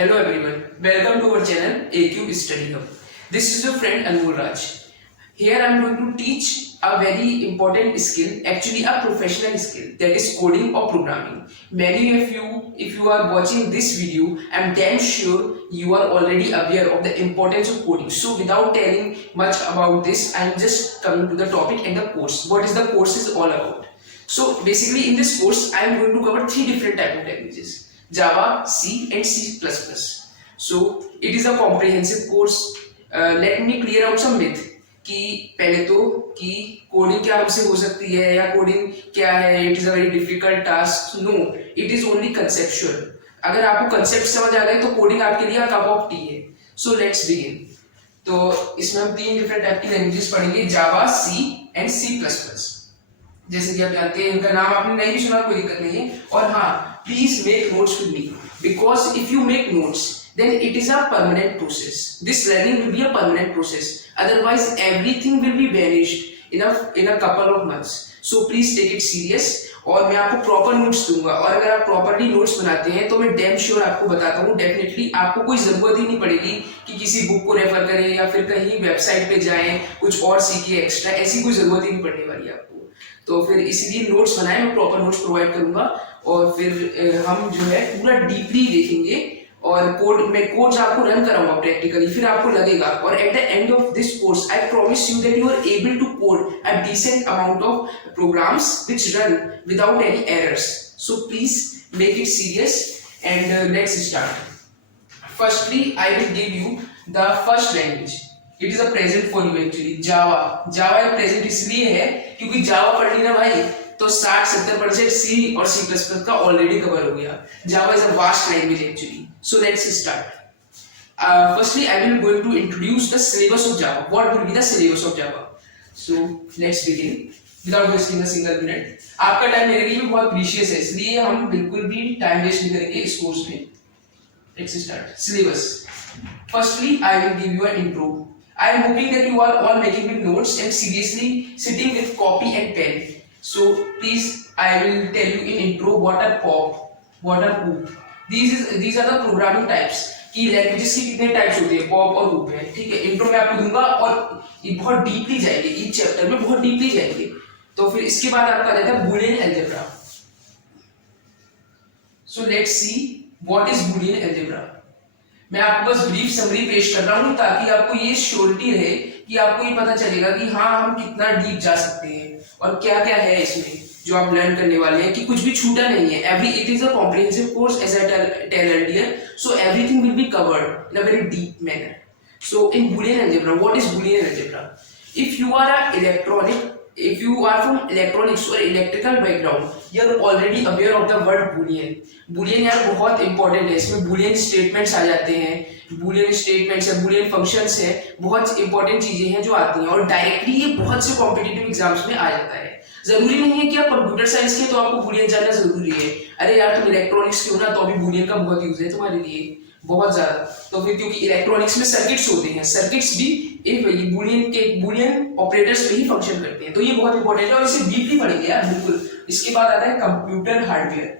Hello everyone, welcome to our channel AQ Study Hub. This is your friend Anmol Raj. Here I am going to teach a very important skill, actually a professional skill, that is coding or programming. Many of you, if you are watching this video, I am damn sure you are already aware of the importance of coding. So without telling much about this, I am just coming to the topic and the course. What is the course is all about? So basically in this course, I am going to cover three different type of languages. Java, C and C++. So it is a comprehensive course. Let me clear out some myth कि पहले तो कि coding क्या हमसे हो सकती है या कोडिंग क्या है, it is a very difficult task. No, it is only conceptual. अगर आपको कंसेप्ट समझ आ गए तो कोडिंग आपके लिए कप ऑफ टी है. So let's begin. तो इसमें हम तीन डिफरेंट टाइप की लैंग्वेजेस पढ़ेंगे, जावा, सी एंड C++. जैसे कि आप जानते हैं, इनका नाम आपने नहीं भी सुना, कोई दिक्कत नहीं है. और हाँ, please make notes with me, because if you make notes then it is a permanent process. This learning will be a permanent process, otherwise everything will be vanished in a couple of months. So please take it serious. और मैं आपको proper notes दूंगा, और अगर आप properly notes बनाते हैं तो मैं डैम श्योर आपको बताता हूँ, डेफिनेटली आपको कोई जरूरत ही नहीं पड़ेगी कि किसी बुक को रेफर करें या फिर कहीं वेबसाइट पे जाएं कुछ और सीखिए एक्स्ट्रा. ऐसी कोई जरूरत ही नहीं पड़ने वाली है आपको. तो फिर इसीलिए नोट्स बनाए, मैं प्रॉपर नोट्स प्रोवाइड करूंगा और फिर हम जो है पूरा डीपली देखेंगे और मैं कोड्स आपको रन कराऊंगा प्रैक्टिकली. फिर आपको लगेगा, और at the end of this course I promise you that you are able to code a decent amount of programs which run without any errors. So please make it serious and let's start. Firstly I will give you the first language. It is a present for you actually. Java. Java present इसलिए है क्योंकि जावा पढ़ ली ना भाई तो 60-70% सी और C++ का already cover हो गया. Java is a vast language actually. So let's start. Firstly, I will going to introduce the syllabus of Java. What will be the syllabus of Java? So let's begin without wasting a single minute. आपका time मेरे लिए भी बहुत precious है, इसलिए हम बिल्कुल भी टाइम वेस्ट नहीं करेंगे इस कोर्स में. Let's start. Syllabus. Firstly, I will give you an intro. I am hoping that you are all making with notes and seriously sitting with copy and pen. So please, I will tell you in intro what are pop, what are OOP. These are the programming types कि languages की कितने types होते हैं, pop और OOP है. ठीक है, intro में आपको दूंगा और ये बहुत डीपली जाएंगे, इस चैप्टर में बहुत डीपली जाएंगे. तो फिर इसके बाद आपका रहता है Boolean algebra. So let's see what is Boolean algebra. मैं आपको बस ब्रीफ समरी पेश कर रहा हूँ ताकि आपको ये श्योरिटी रहे कि आपको ये पता चलेगा कि हाँ हम कितना डीप जा सकते हैं और क्या क्या है इसमें जो आप लर्न करने वाले हैं, कि कुछ भी छूटा नहीं है. It is a comprehensive course as I tell earlier. So everything will be covered in a very deep manner. So in Boolean algebra, what is Boolean algebra? If you are from electronics or electrical background, you are already aware of the word boolean. boolean यार बहुत important है. इसमें boolean statements आ जाते हैं, boolean statements है, boolean functions है, बहुत important चीजें हैं जो आती हैं और डायरेक्टली ये बहुत से कॉम्पिटिटिव एग्जाम्स में आ जाता है. जरूरी नहीं है कि आप कंप्यूटर साइंस के तो आपको बूलियन जानना जरूरी है. अरे यार तुम इलेक्ट्रॉनिक्स के हो ना, तो अभी बूलियन का बहुत यूज है तुम्हारे लिए, बहुत ज्यादा. तो फिर क्योंकि इलेक्ट्रॉनिक्स में सर्किट्स होते हैं, सर्किट्स भी बूलियन ऑपरेटर्स पे ही फंक्शन करते हैं. तो ये बहुत इंपॉर्टेंट है और इसे डीपली पढ़ेंगे यार बिल्कुल. इसके बाद आता है computer hardware.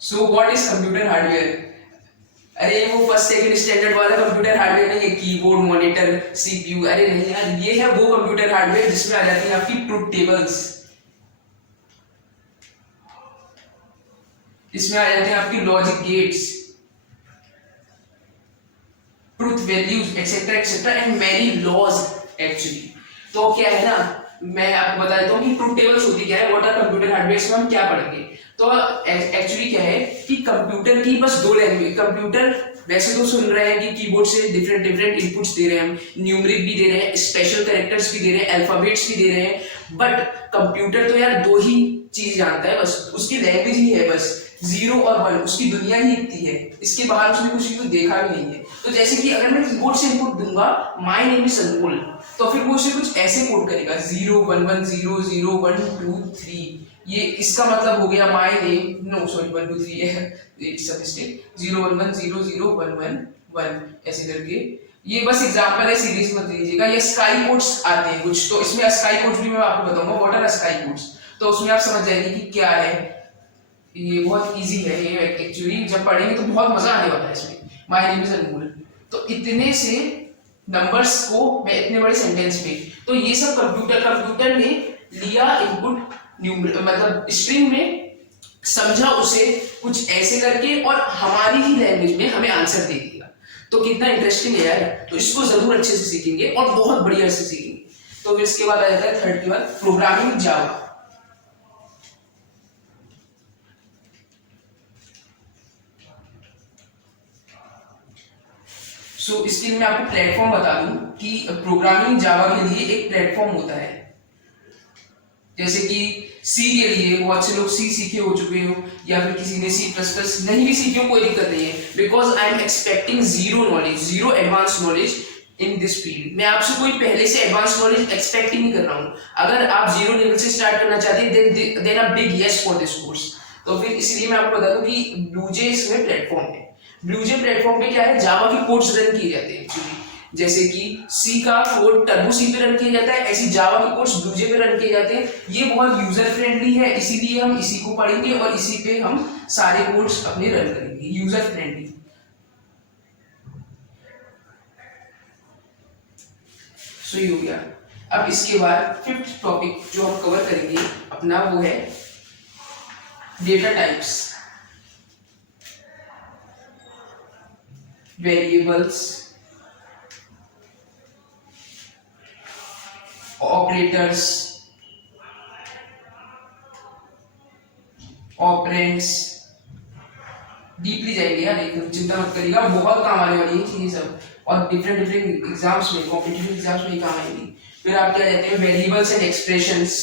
So what is computer hardware? अरे वो फर्स्ट सेकंड स्टैंडर्ड वाला कंप्यूटर हार्डवेयर नहीं है, कीबोर्ड, मॉनिटर, सीपीयू. अरे नहीं यार, ये है वो कंप्यूटर हार्डवेयर जिसमें आ जाती है आपकी ट्रुथ टेबल्स, इसमें आ जाते हैं आपकी logic gates, truth values etcetera etcetera and many laws actually. तो क्या है ना, मैं आपको बता देता हूँ कि ट्रुथ टेबल्स होती क्या है, व्हाट आर कंप्यूटर हार्डवेयर में हम क्या पढ़ेंगे. तो एक्चुअली क्या है कि कंप्यूटर की बस दो लैंग्वेज. कंप्यूटर वैसे तो सुन रहे हैं कि कीबोर्ड से डिफरेंट इनपुट्स दे रहे हैं हम, न्यूमरिक भी दे रहे हैं, स्पेशल कैरेक्टर्स भी दे रहे हैं, अल्फाबेट्स भी दे रहे हैं. बट कंप्यूटर तो यार दो ही चीज जानता है बस, उसकी लैंग्वेज ही है बस 0 और 1, उसकी दुनिया ही इतनी है, इसके बाहर उसने कुछ देखा भी नहीं है. तो जैसे कि अगर मैं कीबोर्ड से इनपुट दूंगा माय नेम इज अनमोल, तो फिर वो उसे कुछ ऐसे कोड करेगा 0 1 1 0 0 1 2 3. ये इसका मतलब हो गया माय नेम, नो सॉरी 1 2 3 है, इट्स अ मिस्टेक. 0 1 1 0 0 1 1 1 ऐसे करके. ये बस एग्जांपल है, सीरीज मत लीजिएगा. ये स्काई कोड्स आते हैं कुछ, तो इसमें स्काई कोड्स भी मैं आपको बताऊंगा व्हाट आर स्काई कोड्स. तो उसमें आप समझ जाएंगे कि क्या है. ये बहुत इजी है, ये एक्चुअली जब पढ़ेंगे तो बहुत मजा आने वाला है इसमें। माय नेम इज अनमोल। तो इतने से नंबर्स को मैं इतने बड़े सेंटेंस में, तो ये सब कंप्यूटर ने लिया इनपुट मतलब स्ट्रिंग में, समझा उसे कुछ ऐसे करके और हमारी ही लैंग्वेज में हमें आंसर दे दिया। तो कितना इंटरेस्टिंग है यार। तो इसको जरूर अच्छे से सीखेंगे और बहुत बढ़िया से सीखेंगे। तो फिर इसके बाद आ जाता है थर्ड के बाद प्रोग्रामिंग जावा। सो इसके लिए मैं आपको प्लेटफॉर्म बता दूं कि प्रोग्रामिंग जावा के लिए एक प्लेटफॉर्म होता है। जैसे कि सी के लिए बहुत से लोग सी सीखे हो चुके हो, या फिर किसी ने सी प्लस प्लस नहीं भी सीखे हो, कोई दिक्कत नहीं है, because I am expecting zero knowledge, zero advance knowledge in this field. मैं आपसे कोई पहले से एडवांस नॉलेज एक्सपेक्ट ही नहीं कर रहा हूँ। अगर आप जीरो लेवल से स्टार्ट करना चाहते हैं then a big yes for this course. तो फिर इसलिए मैं आपको बता दूं कि ब्लूजे इसमें प्लेटफॉर्म है। ब्लूजे प्लेटफॉर्म पे क्या है, जावा के कोड्स रन किए जाते हैं एक्चुअली। जैसे कि सी का कोड टर्बो सी पे रन किया जाता है, ऐसी जावा के कोड्स ब्लूजे पे रन किए जाते हैं। ये बहुत यूजर फ्रेंडली है, इसीलिए हम इसी को पढ़ेंगे और इसी पे हम सारे कोड्स अपने रन करेंगे, यूजर फ्रेंडली। सो ये हो गया। अब इसके बाद फिफ्थ टॉपिक जो हम कवर करेंगे अपना वो है data types, variables, operators, operands. Deeply जाएंगे यार, एकदम चिंता मत करिएगा, बहुत काम आने वाली है चीजें सब, और डिफरेंट एग्जाम्स में, कॉम्पिटिटिव एग्जाम्स में काम आएंगी। फिर आप क्या कहते हैं, variables and expressions.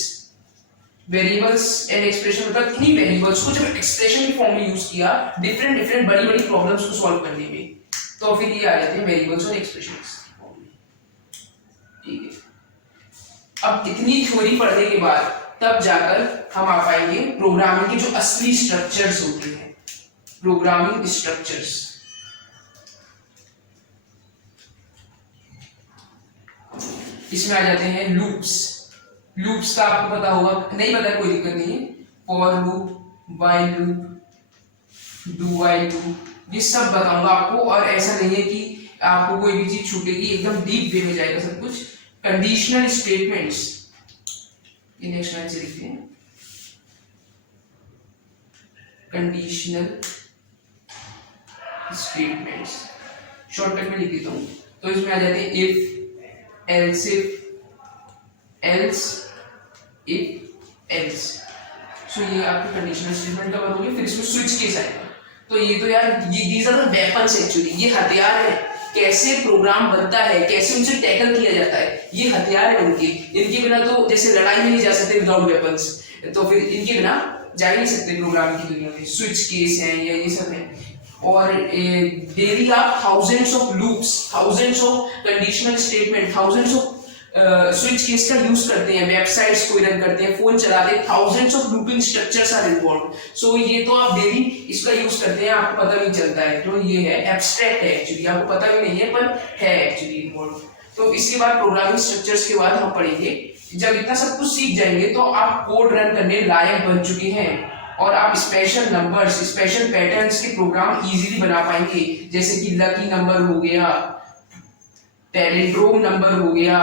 Variables and expression मतलब इन्हीं वेरिएबल्स को जब एक्सप्रेशन की फॉर्म में यूज किया डिफरेंट बड़ी बड़ी प्रॉब्लम्स को सॉल्व करने में, तो फिर ये आ जाते हैं वेरिएबल्स और एक्सप्रेशंस। ठीक है। अब इतनी थ्योरी पढ़ने के बाद तब जाकर हम आ पाएंगे प्रोग्रामिंग के जो असली स्ट्रक्चर्स होते हैं, प्रोग्रामिंग स्ट्रक्चर्स। इसमें आ जाते हैं लूप्स। लूप्स का आपको पता होगा, नहीं पता कोई दिक्कत नहीं है, for loop, while loop, do while loop, ये सब बताऊंगा आपको। और ऐसा नहीं है कि आपको कोई भी चीज छूटेगी, एकदम डीप वे में जाएगा सब कुछ। कंडीशनल स्टेटमेंट्स, ये नेक्स्ट लाइन से लिखते हैं, कंडीशनल स्टेटमेंट्स शॉर्टकट में लिख देता हूं। तो इसमें आ जाते हैं if, else if, else if, else. So ये आपके कंडीशनल स्टेटमेंट कवर हो गए। फिर इसमें स्विच केस आएगा। तो ये तो यार ये these are the weapons actually, ये हथियार है, कैसे प्रोग्राम बनता है, कैसे उनसे टैकल किया जाता है, ये हथियार है उनके। इनके बिना तो जैसे लड़ाई में नहीं जा सकते विदाउट वेपन्स, तो फिर इनके बिना जा ही नहीं सकते प्रोग्राम की दुनिया में। स्विच केस हैं या ये सब है। और डेली आप thousands of loops, thousands of conditional statement, thousands off switch case का यूज करते हैं, वेबसाइट्स को रन करते हैं, फोन चलाते हैं, thousands of looping structures are involve. So ये तो आप डेली इसका यूज करते हैं, आपको पता भी चलता है। तो ये है एब्स्ट्रैक्ट है एक्चुअली, आपको पता भी नहीं है पर है एक्चुअली इन्वॉल्व। तो इसके बाद प्रोग्रामिंग स्ट्रक्चर्स के बाद हम पढ़ेंगे, जब इतना सब कुछ सीख जाएंगे तो आप कोड रन करने लायक बन चुके हैं और आप स्पेशल नंबर्स, स्पेशल पैटर्न्स के प्रोग्राम इजीली बना पाएंगे। जैसे कि लकी नंबर हो गया, पैलिंड्रोम नंबर हो गया,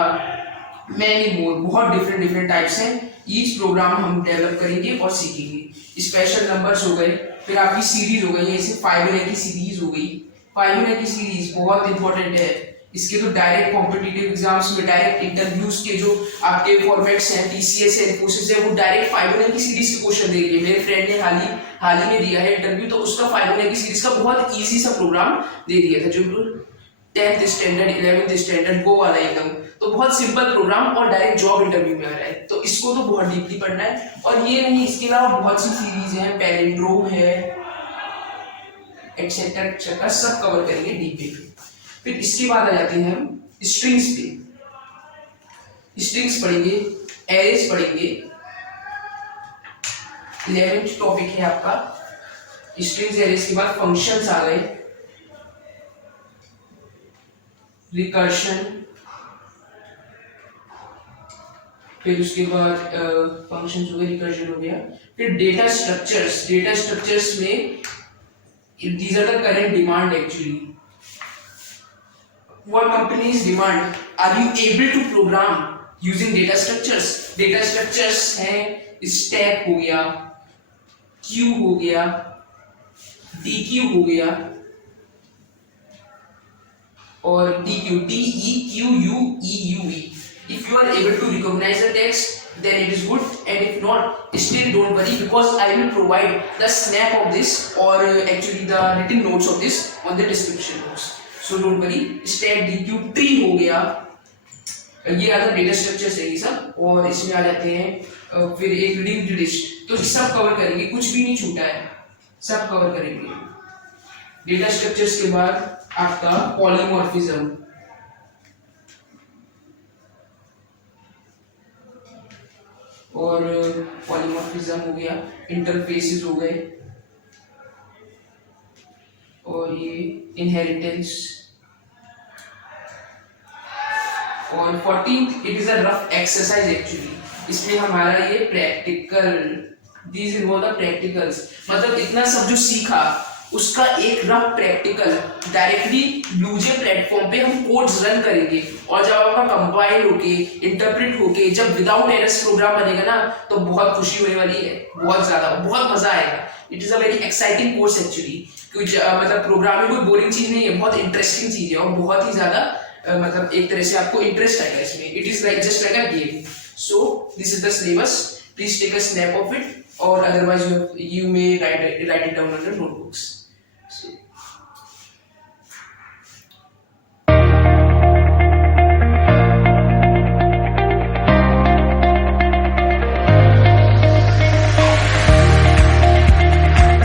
मैनी मोर, बहुत डिफरेंट टाइप्स हैं। ईच प्रोग्राम हम डेवलप करेंगे और सीखेंगे। स्पेशल नंबर्स हो गए, फिर आपकी सीरीज हो गई, जैसे फाइबोनाची सीरीज हो गई। फाइबोनाची सीरीज बहुत इंपॉर्टेंट है। इसके तो डायरेक्ट कॉम्पिटिटिव एग्जाम्स में, डायरेक्ट इंटरव्यूज के जो आपके फॉर्मेट्स हैं, टीसीएस है, इन्फोसिस है, वो डायरेक्ट फाइबोनाची सीरीज के क्वेश्चन दे रही है। मेरे फ्रेंड ने हाल ही में दिया है इंटरव्यू, तो उसका फाइबोनाची सीरीज का बहुत इजी सा प्रोग्राम दे दिया था, जो 10th स्टैंडर्ड 11th स्टैंडर्ड वो वाला एकदम। तो बहुत सिंपल प्रोग्राम और डायरेक्ट जॉब इंटरव्यू में आ रहा है। तो इसको तो बहुत डीपली पढ़ना है। और ये नहीं, इसके अलावा बहुत सी सीरीज हैं, पैलिंड्रोम है, एक्सेट्रा एक्सेट्रा, सब कवर करेंगे डीपली। फिर इसके बाद आ जाते हैं हम स्ट्रिंग्स पे। स्ट्रिंग्स पढ़ेंगे, एरेज पढ़ेंगे। 11th टॉपिक है आपका स्ट्रिंग्स एरेज के बाद फंक्शंस आ गए, रिकर्शन, फिर उसके बाद फंक्शंस हो गए, रिकर्जन हो गया, फिर डेटा स्ट्रक्चर्स में these are the current demand actually. What companies demand? Are you able to program using data structures? Data structures हैं stack हो गया, queue हो गया, dequeue हो गया और DEQUEUE. If you are able to recognize the text, then it is good, and if not, still don't worry, because I will provide the snap of this or actually the written notes of this on the description box. So don't worry. Stack DQ tree हो गया, ये आधा data structures है ये सब, और इसमें आ जाते हैं फिर एक लिंक्ड लिस्ट. तो सब कवर करेंगे, कुछ भी नहीं छूटा है, सब कवर करेंगे. डेटा स्ट्रक्चर्स के बाद आपका पॉलीमॉर्फिज्म, और पॉलीमॉर्फिज्म हो गया, इंटरफेसेस हो गए, और ये इनहेरिटेंस, और 14th it is a rough exercise actually. इसमें हमारा ये practical, these involve the practicals, मतलब इतना सब जो सीखा उसका एक rough practical directly BlueJ platform पे हम कोड्स रन करेंगे, और जब आपका कंपाइल होके इंटरप्रेट होके जब विदाउट एरर्स प्रोग्राम बनेगा ना, तो बहुत खुशी होने वाली है, बहुत ज्यादा, बहुत मजा आएगा. It is a very exciting course actually, क्योंकि मतलब प्रोग्रामिंग कोई बोरिंग चीज नहीं है, बहुत इंटरेस्टिंग चीज है, और बहुत ही ज्यादा मतलब एक तरह से आपको इंटरेस्ट आएगा इसमें. It is like just like a game. So this is the syllabus, please take a snap of it, or otherwise you may write it down on your notebooks. So